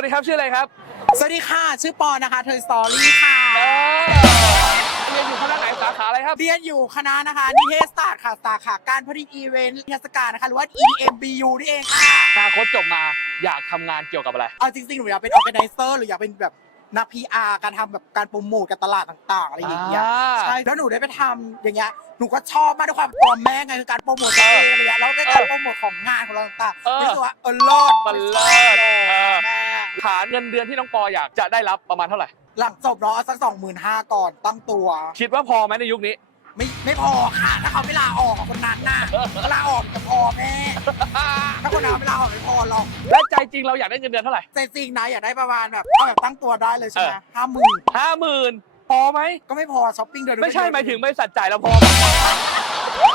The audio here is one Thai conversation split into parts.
วัสดีครับชื่ออะไรครับสวัสดีค่ะ ชื่อปอนะคะ เธอสตอรี่ค่ะเออเรียนอยู่คณะไหนสาขาอะไรครับ เรียนอยู่คณะนะคะ นิเทศศาสตร์ค่ะสาขาการผลิตอีเวนต์เทศกาลนะคะ หรือว่า EMBU นี่เองค่ะ อนาคตจบมาอยากทำงานเกี่ยวกับอะไร เอาจริงๆ หนูอยากเป็น organizer หรืออยากเป็นแบบนัก PR การทำแบบการโปรโมทการตลาดต่าง ๆ อะไรอย่างเงี้ย อ่า ใช่ แล้วหนูได้ไปทำอย่างเงี้ย หนูก็ชอบมากด้วยความตัวแม่ไงคือการโปรโมทตัวเองอะไรเงี้ยแล้วได้การโปรโมทของงานของเราต่างเออๆรู้สึกว่าเออเลิศมันเลิศเออแม่ ฐานเงินเดือนที่น้องปออยากจะได้รับประมาณเท่าไหร่ หลังจบเนาะเอาสักสองหมื่นห้าก่อนตั้งตัว คิดว่าพอไหมในยุคนี้ ไม่ไม่พอค่ะ ถ้าเขาไม่ลาออกอะคนนั้นน่ะถ้าลาออกจะพอแม่ถ้าคนนั้นไม่ลาออกไม่พอหรอกและใจจริงเราอยากได้เงินเดือนเท่าไหร่ใจจริงนะอยากได้ประมาณแบบเอาแบบตั้งตัวได้เลยใช่ไหมเออห้าหมื่นห้าหมื่นพอไหมก็ไม่พอช้อปปิ้งเดือนไม่ใช่หมายถึงบริษัทจ่ายเราพอไหม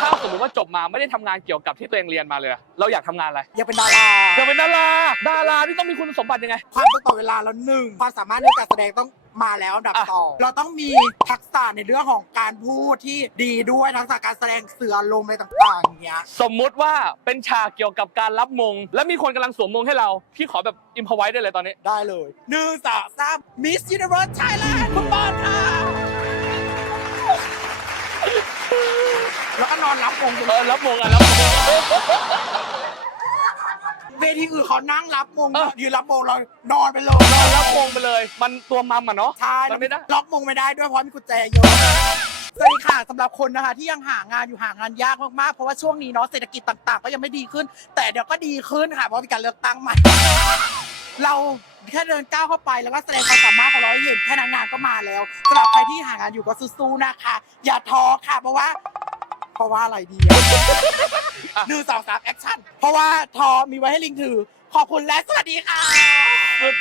ถ้าสมมติว่าจบมาไม่ได้ทำงานเกี่ยวกับที่ตัวเองเรียนมาเลยเราอยากทำงานอะไรอยากเป็นดาราอยากเป็นดาราดาราที่ต้องมีคุณสมบัติยังไง ความตรงต่อเวลาแล้วหนึ่งความสามารถในการแสดงต้องมาแล้วอันดับอะ สองเราต้องมีทักษะในเรื่องของการพูดที่ดีด้วยทักษะการแสดงเสืออารมณ์อะไรต่างๆอย่างเงี้ยสมมุติว่าเป็นฉากเกี่ยวกับการรับมง และมีคนกำลังสวมมงให้เราพี่ขอแบบอิมพอไว้ได้เลยตอนนี้ ได้เลยหนึ่งสองสามมิสยูนิเวิร์สไทยแลนด์คุณบอลค่ะ นอนรับวงเออรับมงอะรับมงเวทีอื่นเขานั่งรับวงเออยืนรับวงเรานอนไปเลยเรารับมงไปเลย มันตัวมัมอะเนาะใช่มันไม่ได้ล็อกวงไม่ได้ด้วยเพราะมีกุญแจเยอะสวัสดีค่ะสำหรับคนนะคะที่ยังหางานอยู่หางานยากมากๆเพราะว่าช่วงนี้เนาะเศรษฐกิจต่าง ๆ ก็ยังไม่ดีขึ้น แต่เดี๋ยวก็ดีขึ้นค่ะเพราะมีการเลือกตั้งใหม่เราแค่เดินก้าวเข้าไปแล้วก็แสดงความสามารถของเราให้เห็นแค่นั้นงานก็มาแล้วสำหรับใครที่หางานอยู่ก็สู้ๆนะคะ อย่าท้อค่ะเพราะว่า เพราะว่าอะไรดีอะหนึ่งสองสามแอคชั่น เพราะว่าทอมีไว้ให้ลิงถือ ขอบคุณและสวัสดีค่ะ สุด